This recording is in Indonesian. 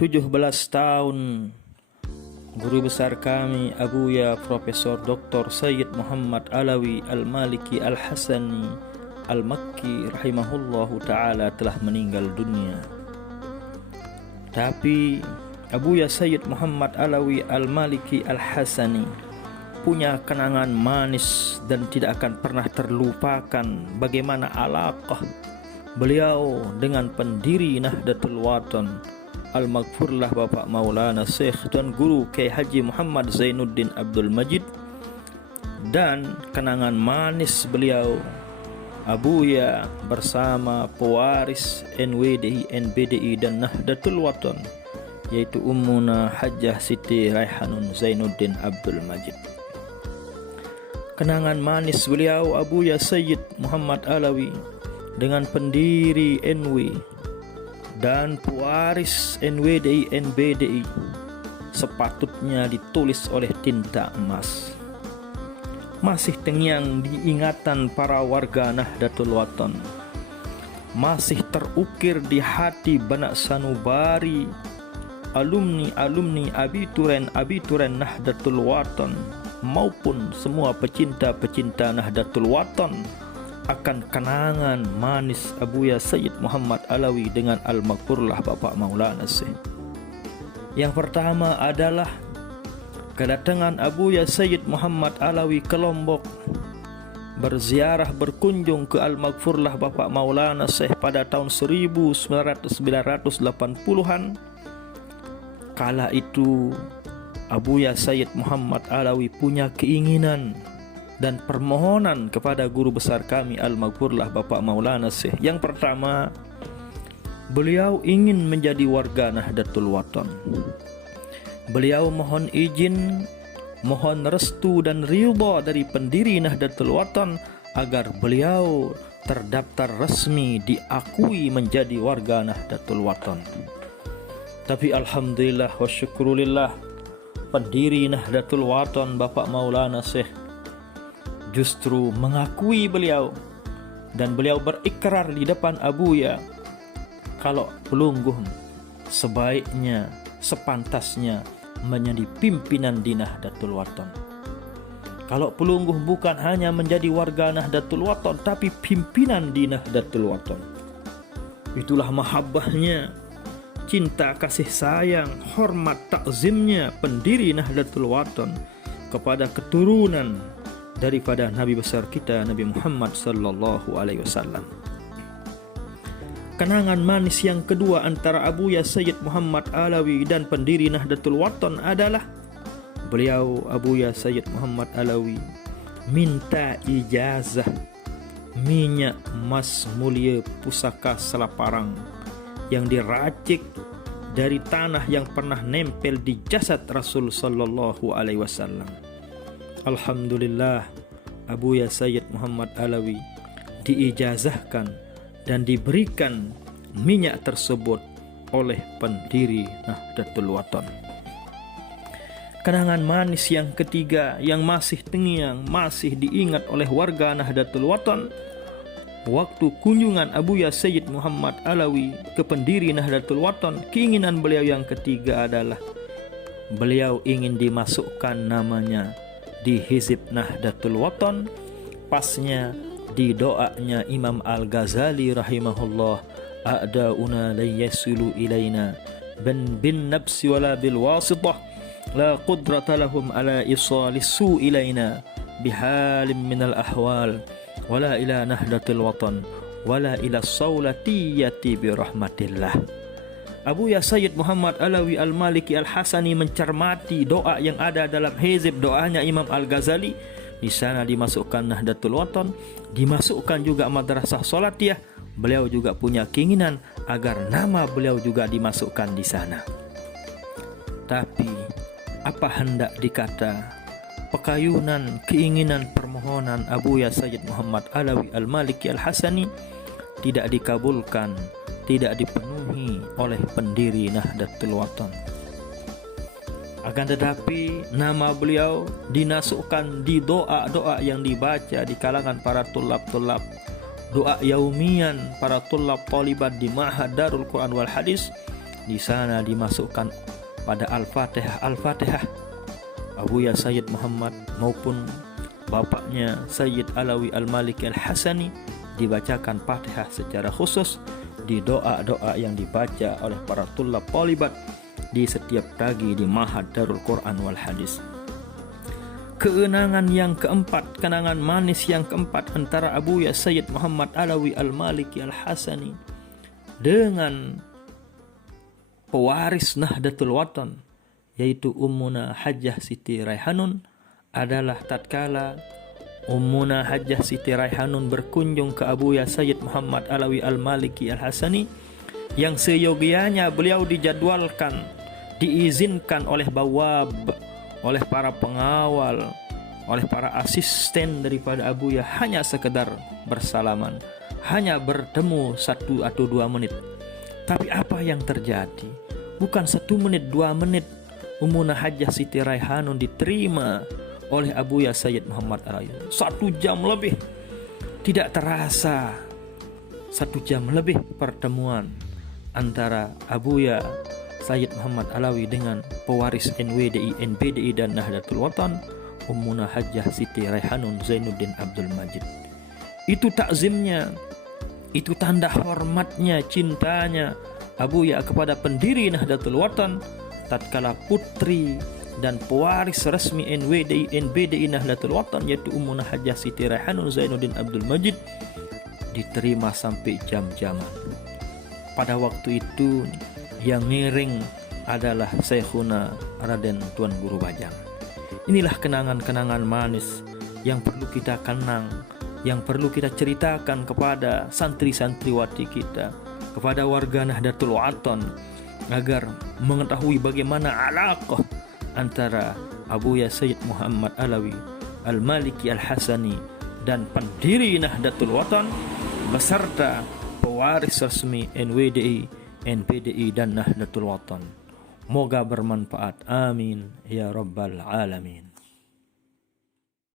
17 tahun guru besar kami Abuya Profesor Dr. Sayyid Muhammad Alawi Al-Maliki Al-Hasani Al-Makki rahimahullahu ta'ala telah meninggal dunia. Tapi Abuya Sayyid Muhammad Alawi Al-Maliki Al-Hasani punya kenangan manis dan tidak akan pernah terlupakan bagaimana alaqah beliau dengan pendiri Nahdlatul Watan Al-Maghfurlah Bapak Maulana Syekh dan Guru Kiai Haji Muhammad Zainuddin Abdul Majid, dan kenangan manis beliau Abuya bersama pewaris NWDI, NBDI dan Nahdlatul Watan, yaitu Ummuna Hajjah Siti Raihanun Zainuddin Abdul Majid. Kenangan manis beliau Abuya Sayyid Muhammad Alawi dengan pendiri NW dan pewaris NWDI, NBDI sepatutnya ditulis oleh tinta emas. Masih terngiang diingatan para warga Nahdlatul Watan, masih terukir di hati benak sanubari alumni abituren Nahdlatul Watan maupun semua pecinta-pecinta Nahdlatul Watan akan kenangan manis Abuya Sayyid Muhammad Alawi dengan Al-Maghfurlah Bapak Maulana Syekh. Yang pertama adalah kedatangan Abuya Sayyid Muhammad Alawi ke Lombok, berziarah berkunjung ke Al-Maghfurlah Bapak Maulana Syekh pada tahun 1980-an. Kala itu Abuya Sayyid Muhammad Alawi punya keinginan dan permohonan kepada guru besar kami Al-Maghfurlah Bapak Maulana Syekh. Yang pertama, beliau ingin menjadi warga Nahdlatul Watan. Beliau mohon izin, mohon restu dan ridha dari pendiri Nahdlatul Watan agar beliau terdaftar resmi diakui menjadi warga Nahdlatul Watan. Tapi alhamdulillah wa syukrulillah, pendiri Nahdlatul Watan Bapak Maulana Syekh justru mengakui beliau, dan beliau berikrar di depan Abuya kalau Pelungguh sebaiknya, sepantasnya menjadi pimpinan di Nahdlatul Watan. Kalau Pelungguh bukan hanya menjadi warga Nahdlatul Watan tapi pimpinan di Nahdlatul Watan. Itulah mahabbahnya, cinta kasih sayang, hormat takzimnya pendiri Nahdlatul Watan kepada keturunan daripada Nabi besar kita Nabi Muhammad sallallahu alaihi wasallam. Kenangan manis yang kedua antara Abuya Sayyid Muhammad Alawi dan pendiri Nahdlatul Watan adalah beliau Abuya Sayyid Muhammad Alawi minta ijazah minyak emas mulia pusaka Selaparang yang diracik dari tanah yang pernah nempel di jasad Rasul sallallahu alaihi wasallam. Alhamdulillah, Abuya Sayyid Muhammad Alawi diijazahkan dan diberikan minyak tersebut oleh pendiri Nahdlatul Watan. Kenangan manis yang ketiga yang masih terngiang, masih diingat oleh warga Nahdlatul Watan, waktu kunjungan Abuya Sayyid Muhammad Alawi ke pendiri Nahdlatul Watan, keinginan beliau yang ketiga adalah beliau ingin dimasukkan namanya di Hizib Nahdlatul Watan, pasnya di doanya Imam Al-Ghazali rahimahullah, a'dauna la yasulu ilaina bin nafsi wala bil wasitah la qudrata lahum ala isalis su ilaina bihalim minal ahwal wala ila Nahdlatul Watan wala ila sawlatiyati birahmatillah. Abuya Sayyid Muhammad Alawi Al-Maliki Al-Hasani mencermati doa yang ada dalam hizib doanya Imam Al-Ghazali. Di sana dimasukkan Nahdlatul Watan, dimasukkan juga Madrasah Salatiyah. Beliau juga punya keinginan agar nama beliau juga dimasukkan di sana. Tapi apa hendak dikata, pekayunan, keinginan, permohonan Abuya Sayyid Muhammad Alawi Al-Maliki Al-Hasani tidak dikabulkan, tidak dipenuhi oleh pendiri Nahdlatul Watan. Akan tetapi nama beliau dinasukkan di doa-doa yang dibaca di kalangan para tulab-tulab, doa yaumian para tulab talibat di Ma'had Darul Quran wal Hadis, Di sana dimasukkan pada Al-Fatihah Abuya Sayyid Muhammad maupun bapaknya Sayyid Alawi Al-Maliki Al-Hasani, dibacakan Fatihah secara khusus di doa-doa yang dibaca oleh para tulab thalibat di setiap pagi di Ma'had Darul Quran wal Hadis. Kenangan manis yang keempat antara Abuya Sayyid Muhammad Alawi Al-Maliki Al-Hasani dengan pewaris Nahdlatul Wathon, yaitu Ummuna Hajjah Siti Raihanun, adalah tatkala Ummuna Hajjah Siti Raihanun berkunjung ke Abuya Sayyid Muhammad Alawi Al-Maliki Al-Hasani, yang seyogianya beliau dijadwalkan, diizinkan oleh bawab, oleh para pengawal, oleh para asisten daripada Abuya, hanya sekedar bersalaman, hanya bertemu 1 atau 2 menit. Tapi apa yang terjadi? Bukan 1 menit, 2 menit, Ummuna Hajjah Siti Raihanun diterima oleh Abuya Sayyid Muhammad Alawi. 1 jam lebih, tidak terasa 1 jam lebih pertemuan antara Abuya Sayyid Muhammad Alawi dengan pewaris NWDI, NPDI dan Nahdlatul Wathon, Ummuna Hajjah Siti Raihanun Zainuddin Abdul Majid. Itu takzimnya, itu tanda hormatnya, cintanya Abuya kepada pendiri Nahdlatul Wathon tatkala putri dan pewaris resmi NWDI, NPDI Nahdlatul Wathon, yaitu Ummuna Hajjah Siti Raihanun Zainuddin Abdul Majid, diterima sampai jam-jaman. Pada waktu itu yang ngiring adalah Syekhuna Raden Tuan Guru Bajang. Inilah kenangan-kenangan manis yang perlu kita kenang, yang perlu kita ceritakan kepada santri-santriwati kita, kepada warga Nahdlatul Wathon, agar mengetahui bagaimana alaqah antara Abuya Sayyid Muhammad Alawi Al-Maliki Al-Hasani dan pendiri Nahdlatul Wathon beserta pewaris resmi NWDI, NPDI dan Nahdlatul Wathon. Moga bermanfaat. Amin ya rabbal alamin.